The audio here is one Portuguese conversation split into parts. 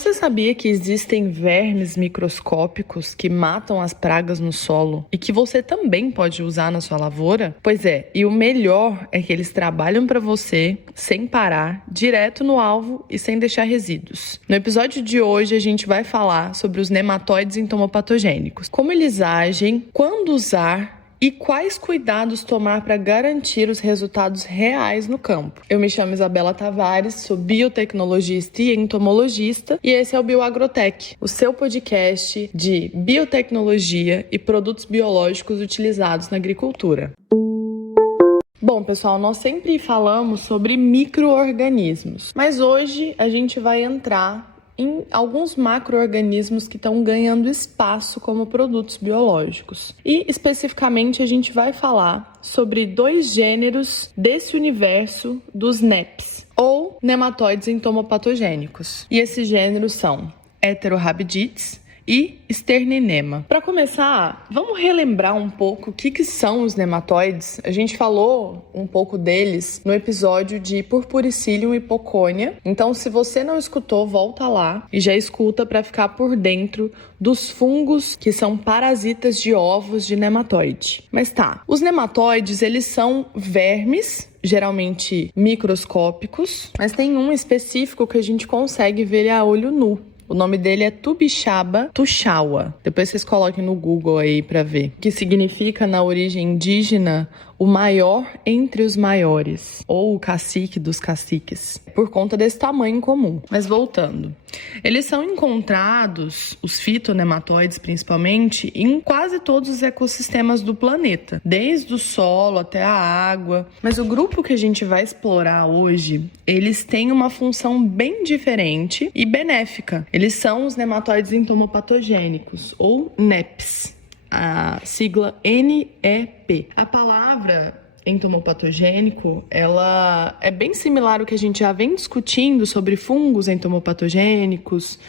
Você sabia que existem vermes microscópicos que matam as pragas no solo e que você também pode usar na sua lavoura? Pois é, e o melhor é que eles trabalham para você sem parar, direto no alvo e sem deixar resíduos. No episódio de hoje a gente vai falar sobre os nematóides entomopatogênicos, como eles agem, quando usar e quais cuidados tomar para garantir os resultados reais no campo. Eu me chamo Isabela Tavares, sou biotecnologista e entomologista e esse é o BioAgrotech, o seu podcast de biotecnologia e produtos biológicos utilizados na agricultura. Bom, pessoal, nós sempre falamos sobre micro-organismos, mas hoje a gente vai entrar em alguns macro-organismos que estão ganhando espaço como produtos biológicos. E, especificamente, a gente vai falar sobre 2 gêneros desse universo dos NEPs, ou nematóides entomopatogênicos. E esses gêneros são Heterorhabdites e Sternenema. Para começar, vamos relembrar um pouco o que são os nematóides. A gente falou um pouco deles no episódio de Purpuricillium e Poconia. Então, se você não escutou, volta lá e já escuta para ficar por dentro dos fungos que são parasitas de ovos de nematóide. Mas tá, os nematóides, eles são vermes, geralmente microscópicos, mas tem um específico que a gente consegue ver ele a olho nu. O nome dele é Tubixaba tuchaua. Depois vocês coloquem no Google aí para ver. Que significa, na origem indígena, o maior entre os maiores, ou o cacique dos caciques, por conta desse tamanho comum. Mas voltando, eles são encontrados, os fitonematóides principalmente, em quase todos os ecossistemas do planeta, desde o solo até a água. Mas o grupo que a gente vai explorar hoje, eles têm uma função bem diferente e benéfica. Eles são os nematóides entomopatogênicos, ou NEPs. A sigla NEP. A palavra entomopatogênico, ela é bem similar ao que a gente já vem discutindo sobre fungos entomopatogênicos,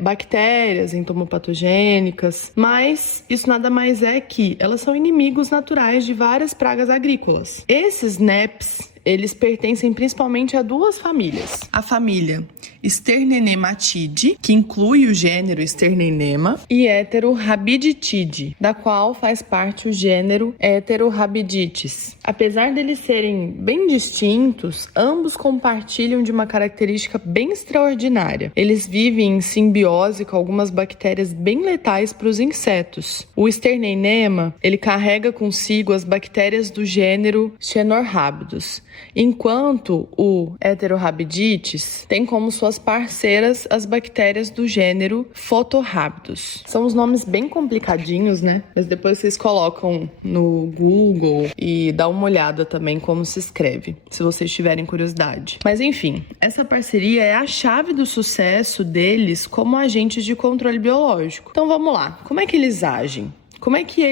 bactérias entomopatogênicas, mas isso nada mais é que elas são inimigos naturais de várias pragas agrícolas. Esses NEPs, eles pertencem principalmente a 2 famílias. A família Sternennematidae, que inclui o gênero Sternenema, e Heterorhabditidae, da qual faz parte o gênero Heterorhabdites. Apesar deles serem bem distintos, ambos compartilham de uma característica bem extraordinária. Eles vivem em simbiose com algumas bactérias bem letais para os insetos. O Sternenema, ele carrega consigo as bactérias do gênero Xenorhabdus, enquanto o Heterorhabdites tem como suas parceiras as bactérias do gênero Photorhabdus. São os nomes bem complicadinhos, né? Mas depois vocês colocam no Google e dá uma olhada também como se escreve, se vocês tiverem curiosidade. Mas enfim, essa parceria é a chave do sucesso deles como agentes de controle biológico. Então vamos lá, como é que eles agem? Como é que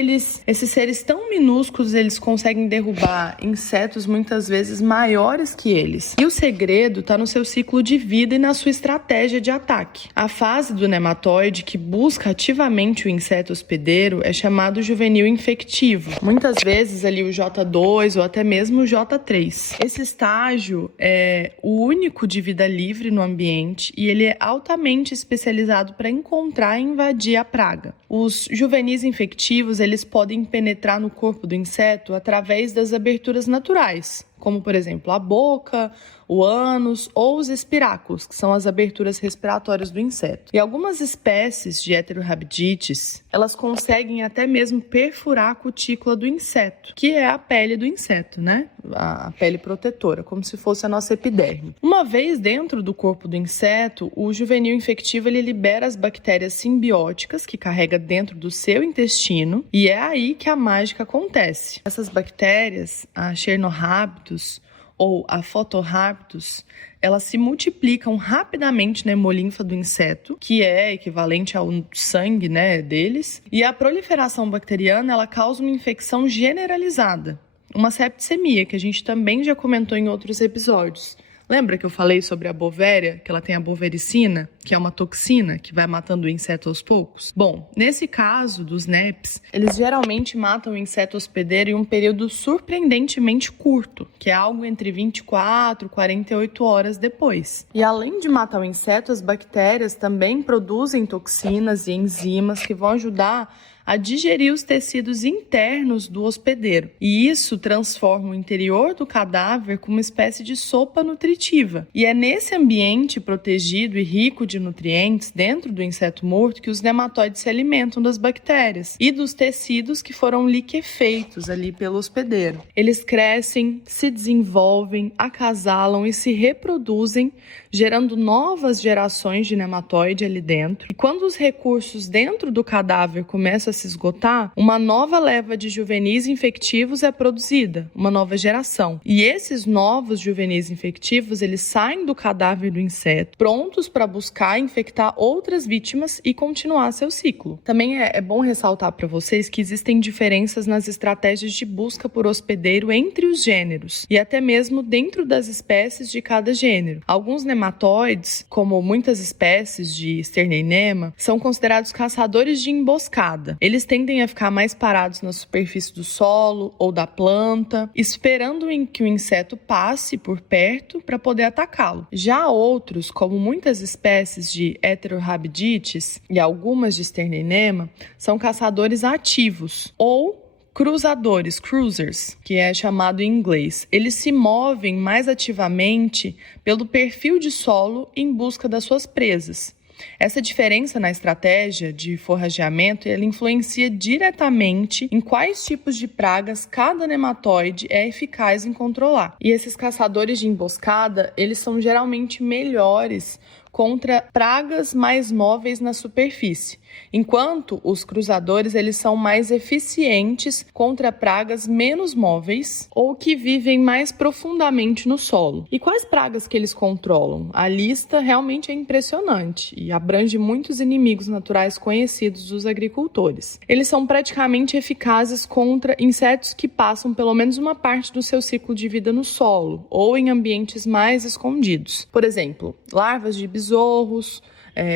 esses seres tão minúsculos, eles conseguem derrubar insetos muitas vezes maiores que eles? E o segredo está no seu ciclo de vida e na sua estratégia de ataque. A fase do nematóide que busca ativamente o inseto hospedeiro é chamado juvenil infectivo. Muitas vezes ali o J2 ou até mesmo o J3. Esse estágio é o único de vida livre no ambiente e ele é altamente especializado para encontrar e invadir a praga. Os juvenis infectivos, eles podem penetrar no corpo do inseto através das aberturas naturais, como, por exemplo, a boca, o ânus ou os espiráculos, que são as aberturas respiratórias do inseto. E algumas espécies de Heterorhabdites, elas conseguem até mesmo perfurar a cutícula do inseto, que é a pele do inseto, né? A pele protetora, como se fosse a nossa epiderme. Uma vez dentro do corpo do inseto, o juvenil infectivo, ele libera as bactérias simbióticas que carrega dentro do seu intestino, e é aí que a mágica acontece. Essas bactérias, a Chernohabdus ou a Photorhabdus, elas se multiplicam rapidamente na hemolinfa do inseto, que é equivalente ao sangue, né, deles, e a proliferação bacteriana, ela causa uma infecção generalizada, uma septicemia, que a gente também já comentou em outros episódios. Lembra que eu falei sobre a bovéria, que ela tem a bovericina, que é uma toxina que vai matando o inseto aos poucos? Bom, nesse caso dos NEPs, eles geralmente matam o inseto hospedeiro em um período surpreendentemente curto, que é algo entre 24 e 48 horas depois. E além de matar o inseto, as bactérias também produzem toxinas e enzimas que vão ajudar a digerir os tecidos internos do hospedeiro. E isso transforma o interior do cadáver como uma espécie de sopa nutritiva. E é nesse ambiente protegido e rico de nutrientes dentro do inseto morto que os nematóides se alimentam das bactérias e dos tecidos que foram liquefeitos ali pelo hospedeiro. Eles crescem, se desenvolvem, acasalam e se reproduzem, gerando novas gerações de nematóide ali dentro. E quando os recursos dentro do cadáver começam a se esgotar, uma nova leva de juvenis infectivos é produzida, uma nova geração. E esses novos juvenis infectivos, eles saem do cadáver do inseto, prontos para buscar infectar outras vítimas e continuar seu ciclo. Também é bom ressaltar para vocês que existem diferenças nas estratégias de busca por hospedeiro entre os gêneros e até mesmo dentro das espécies de cada gênero. Alguns nematóides, como muitas espécies de Sterneinema, são considerados caçadores de emboscada. Eles tendem a ficar mais parados na superfície do solo ou da planta, esperando em que o inseto passe por perto para poder atacá-lo. Já outros, como muitas espécies de Heterorhabdites e algumas de Sterneinema, são caçadores ativos ou cruzadores, cruisers, que é chamado em inglês. Eles se movem mais ativamente pelo perfil de solo em busca das suas presas. Essa diferença na estratégia de forrageamento, ela influencia diretamente em quais tipos de pragas cada nematóide é eficaz em controlar. E esses caçadores de emboscada, eles são geralmente melhores contra pragas mais móveis na superfície, enquanto os cruzadores eles são mais eficientes contra pragas menos móveis ou que vivem mais profundamente no solo. E quais pragas que eles controlam? A lista realmente é impressionante e abrange muitos inimigos naturais conhecidos dos agricultores. Eles são praticamente eficazes contra insetos que passam pelo menos uma parte do seu ciclo de vida no solo ou em ambientes mais escondidos. Por exemplo, larvas de besouros,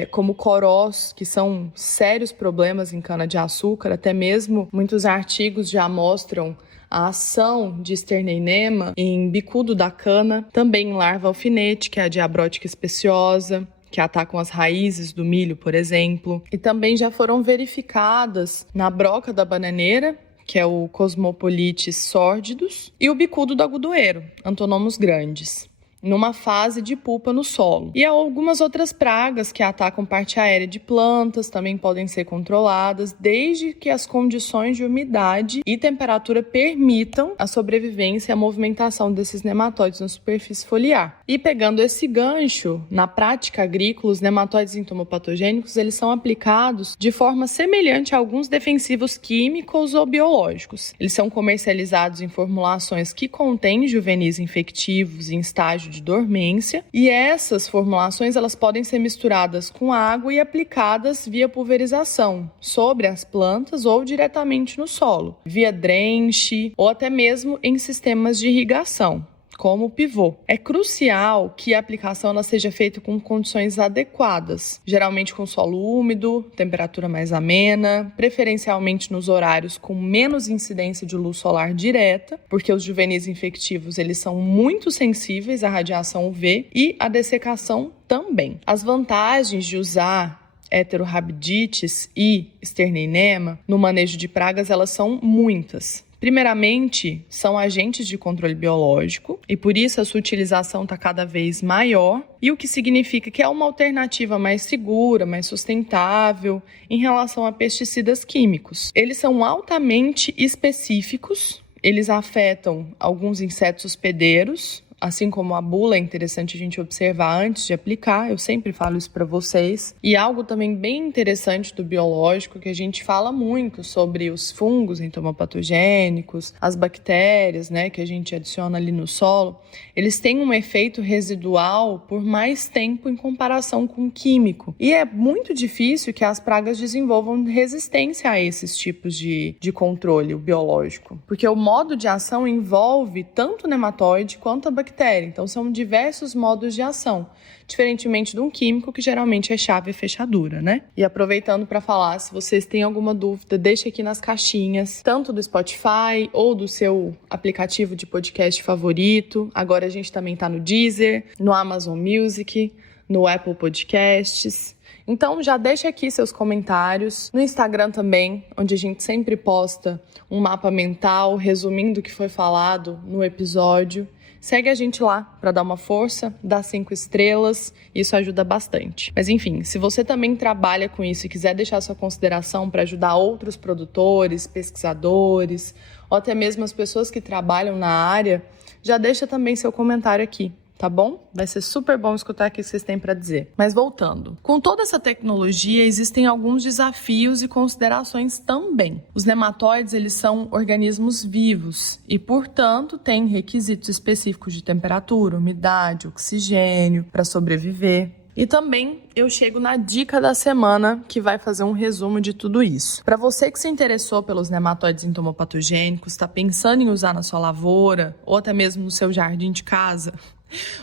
como corós, que são sérios problemas em cana-de-açúcar, até mesmo muitos artigos já mostram a ação de Sterneinema em bicudo da cana, também em larva alfinete, que é a diabrótica especiosa, que atacam as raízes do milho, por exemplo, e também já foram verificadas na broca da bananeira, que é o Cosmopolites sórdidus, e o bicudo do agudoeiro, Antonomus grandis, numa fase de pupa no solo. E há algumas outras pragas que atacam parte aérea de plantas, também podem ser controladas, desde que as condições de umidade e temperatura permitam a sobrevivência e a movimentação desses nematóides na superfície foliar. E pegando esse gancho, na prática agrícola, os nematóides entomopatogênicos, eles são aplicados de forma semelhante a alguns defensivos químicos ou biológicos. Eles são comercializados em formulações que contêm juvenis infectivos em estágio de dormência, e essas formulações elas podem ser misturadas com água e aplicadas via pulverização sobre as plantas ou diretamente no solo, via drenche ou até mesmo em sistemas de irrigação, como o pivô. É crucial que a aplicação ela seja feita com condições adequadas, geralmente com solo úmido, temperatura mais amena, preferencialmente nos horários com menos incidência de luz solar direta, porque os juvenis infectivos eles são muito sensíveis à radiação UV e à dessecação também. As vantagens de usar Heterorhabdites e Sterneinema no manejo de pragas elas são muitas. Primeiramente, são agentes de controle biológico e por isso a sua utilização está cada vez maior, e o que significa que é uma alternativa mais segura, mais sustentável em relação a pesticidas químicos. Eles são altamente específicos, eles afetam alguns insetos hospedeiros, assim como a bula, é interessante a gente observar antes de aplicar, eu sempre falo isso para vocês. E algo também bem interessante do biológico, que a gente fala muito sobre os fungos entomopatogênicos, as bactérias, né, que a gente adiciona ali no solo, eles têm um efeito residual por mais tempo em comparação com o químico. E é muito difícil que as pragas desenvolvam resistência a esses tipos de controle biológico, porque o modo de ação envolve tanto o nematóide quanto a bactéria bactéria. Então, são diversos modos de ação, diferentemente de um químico que geralmente é chave e fechadura, né? E aproveitando para falar, se vocês têm alguma dúvida, deixe aqui nas caixinhas, tanto do Spotify ou do seu aplicativo de podcast favorito. Agora a gente também tá no Deezer, no Amazon Music, no Apple Podcasts. Então já deixa aqui seus comentários, no Instagram também, onde a gente sempre posta um mapa mental resumindo o que foi falado no episódio. Segue a gente lá para dar uma força, dar 5 estrelas, isso ajuda bastante. Mas enfim, se você também trabalha com isso e quiser deixar sua consideração para ajudar outros produtores, pesquisadores, ou até mesmo as pessoas que trabalham na área, já deixa também seu comentário aqui. Tá bom? Vai ser super bom escutar o que vocês têm para dizer. Mas voltando. Com toda essa tecnologia, existem alguns desafios e considerações também. Os nematóides, eles são organismos vivos e, portanto, têm requisitos específicos de temperatura, umidade, oxigênio para sobreviver. E também eu chego na dica da semana, que vai fazer um resumo de tudo isso. Para você que se interessou pelos nematóides entomopatogênicos, está pensando em usar na sua lavoura ou até mesmo no seu jardim de casa,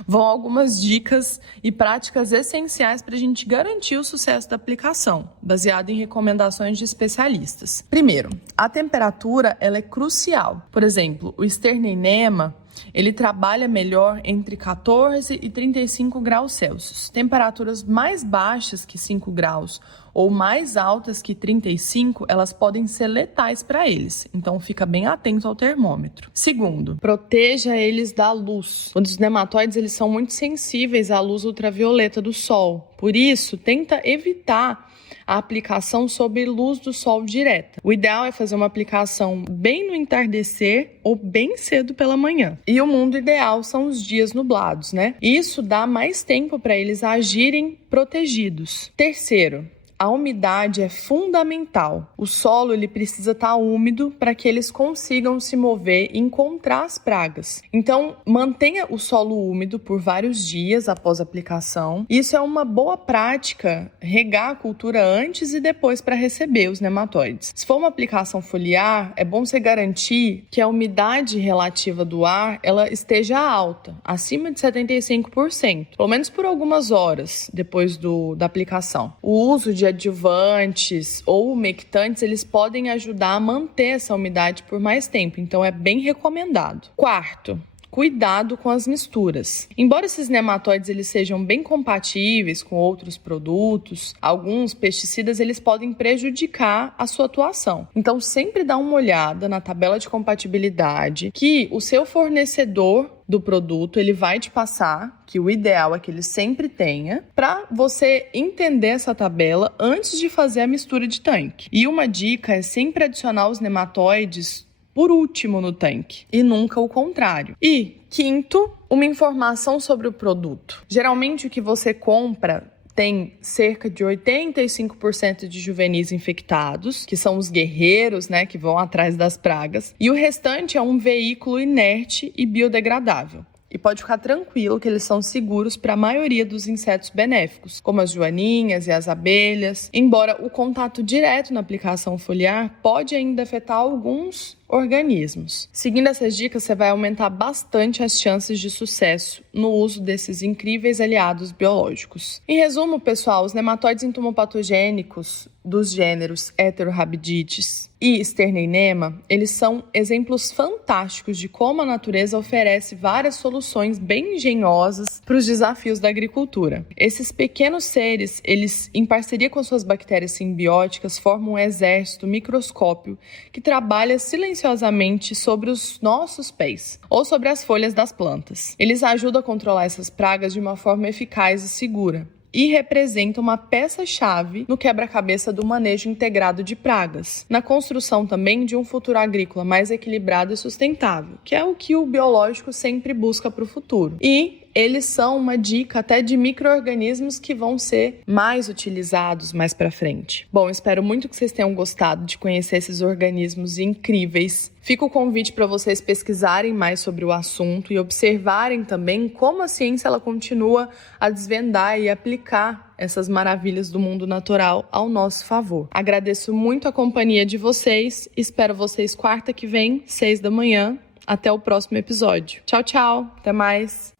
vão algumas dicas e práticas essenciais para a gente garantir o sucesso da aplicação, baseado em recomendações de especialistas. Primeiro, a temperatura ela é crucial. Por exemplo, o Sterneinema, ele trabalha melhor entre 14 e 35 graus Celsius. Temperaturas mais baixas que 5 graus ou mais altas que 35, elas podem ser letais para eles. Então, fica bem atento ao termômetro. Segundo, proteja eles da luz. Os nematóides, eles são muito sensíveis à luz ultravioleta do sol. Por isso, tenta evitar a aplicação sob luz do sol direta. O ideal é fazer uma aplicação bem no entardecer ou bem cedo pela manhã. E o mundo ideal são os dias nublados, né? Isso dá mais tempo para eles agirem protegidos. Terceiro, a umidade é fundamental. O solo ele precisa estar úmido para que eles consigam se mover e encontrar as pragas. Então, mantenha o solo úmido por vários dias após a aplicação. Isso é uma boa prática, regar a cultura antes e depois para receber os nematóides. Se for uma aplicação foliar, é bom você garantir que a umidade relativa do ar ela esteja alta, acima de 75%, pelo menos por algumas horas depois da aplicação. O uso de adjuvantes ou umectantes, eles podem ajudar a manter essa umidade por mais tempo, então é bem recomendado. Quarto, cuidado com as misturas. Embora esses nematóides eles sejam bem compatíveis com outros produtos, alguns pesticidas eles podem prejudicar a sua atuação. Então sempre dá uma olhada na tabela de compatibilidade que o seu fornecedor do produto, ele vai te passar, que o ideal é que ele sempre tenha, para você entender essa tabela antes de fazer a mistura de tanque. E uma dica é sempre adicionar os nematóides por último no tanque e nunca o contrário. E quinto, uma informação sobre o produto. Geralmente o que você compra tem cerca de 85% de juvenis infectados, que são os guerreiros, né, que vão atrás das pragas, e o restante é um veículo inerte e biodegradável. E pode ficar tranquilo que eles são seguros para a maioria dos insetos benéficos, como as joaninhas e as abelhas, embora o contato direto na aplicação foliar pode ainda afetar alguns organismos. Seguindo essas dicas, você vai aumentar bastante as chances de sucesso no uso desses incríveis aliados biológicos. Em resumo, pessoal, os nematóides entomopatogênicos dos gêneros Heterorabidites e Sterneinema, eles são exemplos fantásticos de como a natureza oferece várias soluções bem engenhosas para os desafios da agricultura. Esses pequenos seres, eles, em parceria com suas bactérias simbióticas, formam um exército microscópio que trabalha silenciosamente sobre os nossos pés ou sobre as folhas das plantas. Eles ajudam a controlar essas pragas de uma forma eficaz e segura e representa uma peça-chave no quebra-cabeça do manejo integrado de pragas, na construção também de um futuro agrícola mais equilibrado e sustentável, que é o que o biológico sempre busca para o futuro. E eles são uma dica até de micro-organismos que vão ser mais utilizados mais para frente. Bom, espero muito que vocês tenham gostado de conhecer esses organismos incríveis. Fica o convite para vocês pesquisarem mais sobre o assunto e observarem também como a ciência ela continua a desvendar e aplicar essas maravilhas do mundo natural ao nosso favor. Agradeço muito a companhia de vocês, espero vocês quarta que vem, 6 da manhã. Até o próximo episódio. Tchau, tchau. Até mais.